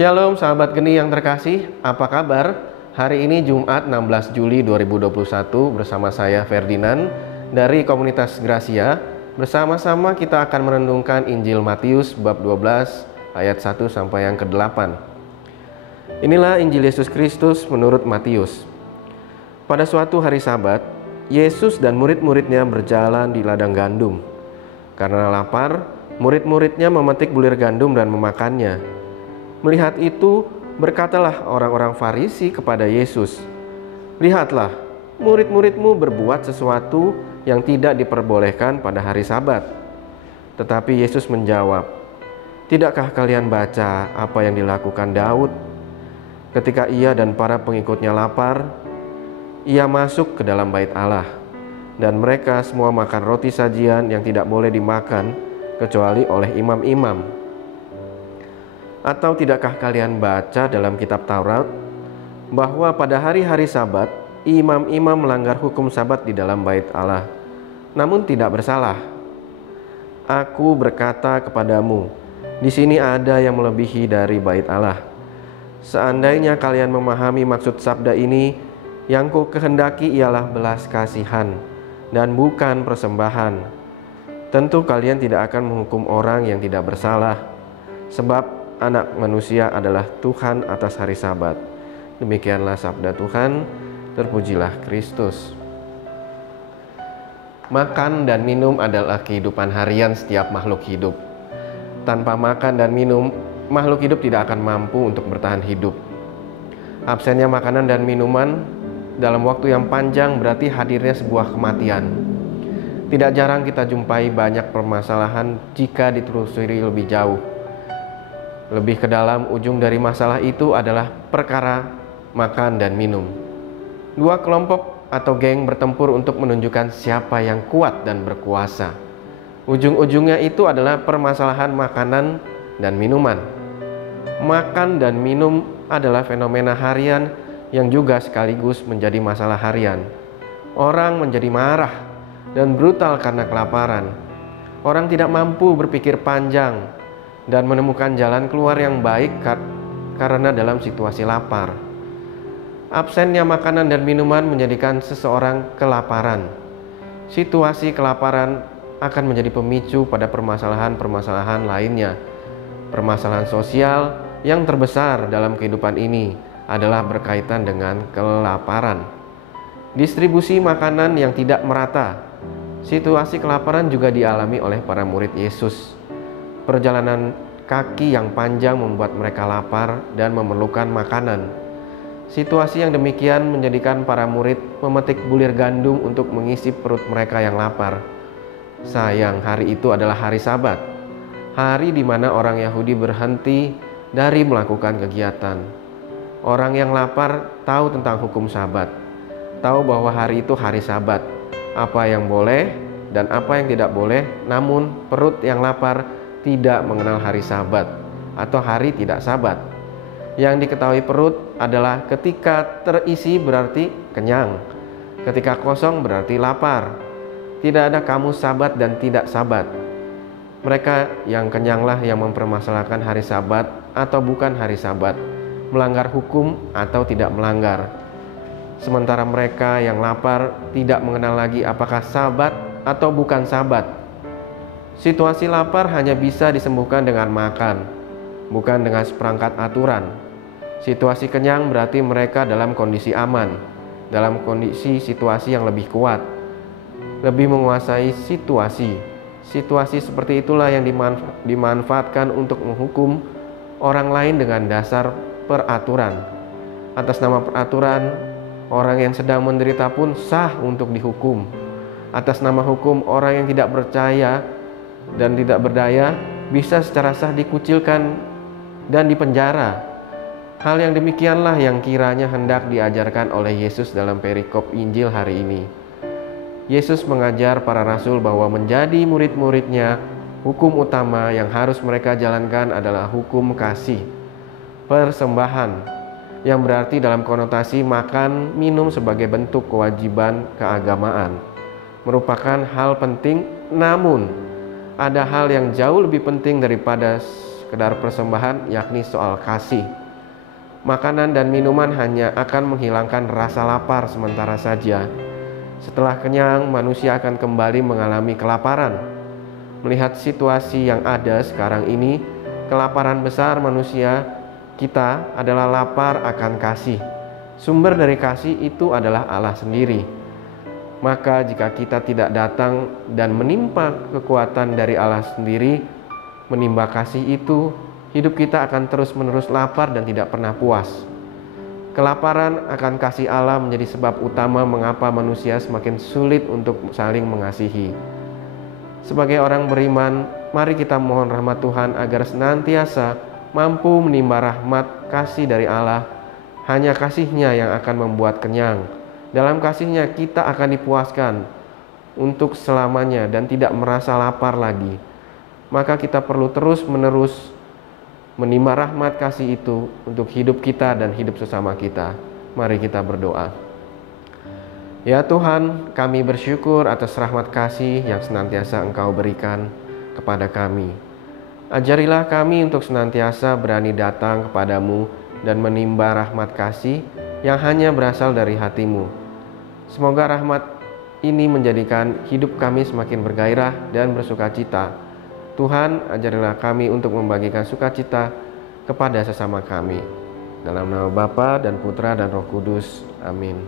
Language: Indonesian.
Shalom sahabat geni yang terkasih, apa kabar? Hari ini Jumat 16 Juli 2021 bersama saya Ferdinand dari komunitas Gracia. Bersama-sama kita akan merenungkan Injil Matius bab 12 ayat 1 sampai yang ke-8. Inilah Injil Yesus Kristus menurut Matius. Pada suatu hari Sabat, Yesus dan murid-muridnya berjalan di ladang gandum. Karena lapar, murid-muridnya memetik bulir gandum dan memakannya. Melihat itu, berkatalah orang-orang Farisi kepada Yesus, "Lihatlah, murid-muridmu berbuat sesuatu yang tidak diperbolehkan pada hari Sabat." Tetapi Yesus menjawab, "Tidakkah kalian baca apa yang dilakukan Daud? Ketika ia dan para pengikutnya lapar, ia masuk ke dalam bait Allah, dan mereka semua makan roti sajian yang tidak boleh dimakan kecuali oleh imam-imam. Atau tidakkah kalian baca dalam kitab Taurat bahwa pada hari-hari Sabat imam-imam melanggar hukum Sabat di dalam bait Allah, namun tidak bersalah? Aku berkata kepadamu, di sini ada yang melebihi dari bait Allah. Seandainya kalian memahami maksud sabda ini, yang ku kehendaki ialah belas kasihan dan bukan persembahan, tentu kalian tidak akan menghukum orang yang tidak bersalah, sebab Anak manusia adalah Tuhan atas hari Sabat." Demikianlah sabda Tuhan, terpujilah Kristus. Makan dan minum adalah kehidupan harian setiap makhluk hidup. Tanpa makan dan minum, makhluk hidup tidak akan mampu untuk bertahan hidup. Absennya makanan dan minuman dalam waktu yang panjang berarti hadirnya sebuah kematian. Tidak jarang kita jumpai banyak permasalahan jika ditelusuri lebih jauh. Lebih ke dalam, ujung dari masalah itu adalah perkara makan dan minum. Dua kelompok atau geng bertempur untuk menunjukkan siapa yang kuat dan berkuasa. Ujung-ujungnya itu adalah permasalahan makanan dan minuman. Makan dan minum adalah fenomena harian yang juga sekaligus menjadi masalah harian. Orang menjadi marah dan brutal karena kelaparan. Orang tidak mampu berpikir panjang dan menemukan jalan keluar yang baik karena dalam situasi lapar. Absennya makanan dan minuman menjadikan seseorang kelaparan. Situasi kelaparan akan menjadi pemicu pada permasalahan-permasalahan lainnya. Permasalahan sosial yang terbesar dalam kehidupan ini adalah berkaitan dengan kelaparan. Distribusi makanan yang tidak merata. Situasi kelaparan juga dialami oleh para murid Yesus. Perjalanan kaki yang panjang membuat mereka lapar dan memerlukan makanan. Situasi yang demikian menjadikan para murid memetik bulir gandum untuk mengisi perut mereka yang lapar. Sayang, hari itu adalah hari Sabat, hari di mana orang Yahudi berhenti dari melakukan kegiatan. Orang yang lapar tahu tentang hukum Sabat, tahu bahwa hari itu hari Sabat, apa yang boleh dan apa yang tidak boleh. Namun perut yang lapar tidak mengenal hari Sabat atau hari tidak Sabat. Yang diketahui perut adalah ketika terisi berarti kenyang, ketika kosong berarti lapar. Tidak ada kamus Sabat dan tidak Sabat. Mereka yang kenyanglah yang mempermasalahkan hari Sabat atau bukan hari Sabat, melanggar hukum atau tidak melanggar. Sementara mereka yang lapar tidak mengenal lagi apakah Sabat atau bukan Sabat. Situasi lapar hanya bisa disembuhkan dengan makan, bukan dengan seperangkat aturan. Situasi kenyang berarti mereka dalam kondisi aman, dalam kondisi situasi yang lebih kuat, lebih menguasai situasi. Situasi seperti itulah yang dimanfaatkan untuk menghukum orang lain dengan dasar peraturan. Atas nama peraturan, orang yang sedang menderita pun sah untuk dihukum. Atas nama hukum, orang yang tidak percaya dan tidak berdaya bisa secara sah dikucilkan dan dipenjara. Hal yang demikianlah yang kiranya hendak diajarkan oleh Yesus dalam perikop Injil hari ini. Yesus mengajar para rasul bahwa menjadi murid-muridnya, hukum utama yang harus mereka jalankan adalah hukum kasih, persembahan, yang berarti dalam konotasi makan minum sebagai bentuk kewajiban keagamaan, merupakan hal penting. Namun ada hal yang jauh lebih penting daripada sekedar persembahan, yakni soal kasih. Makanan dan minuman hanya akan menghilangkan rasa lapar sementara saja. Setelah kenyang, manusia akan kembali mengalami kelaparan. Melihat situasi yang ada sekarang ini, kelaparan besar manusia kita adalah lapar akan kasih. Sumber dari kasih itu adalah Allah sendiri. Maka jika kita tidak datang dan menimpa kekuatan dari Allah sendiri, menimba kasih itu, hidup kita akan terus-menerus lapar dan tidak pernah puas. Kelaparan akan kasih Allah menjadi sebab utama mengapa manusia semakin sulit untuk saling mengasihi. Sebagai orang beriman, mari kita mohon rahmat Tuhan agar senantiasa mampu menimba rahmat kasih dari Allah. Hanya kasih-Nya yang akan membuat kenyang. Dalam kasih-Nya kita akan dipuaskan untuk selamanya dan tidak merasa lapar lagi. Maka kita perlu terus-menerus menimba rahmat kasih itu untuk hidup kita dan hidup sesama kita. Mari kita berdoa. Ya Tuhan, kami bersyukur atas rahmat kasih yang senantiasa Engkau berikan kepada kami. Ajarilah kami untuk senantiasa berani datang kepadamu dan menimba rahmat kasih yang hanya berasal dari hati-Mu. Semoga rahmat ini menjadikan hidup kami semakin bergairah dan bersukacita. Tuhan, ajarilah kami untuk membagikan sukacita kepada sesama kami. Dalam nama Bapa dan Putra dan Roh Kudus. Amin.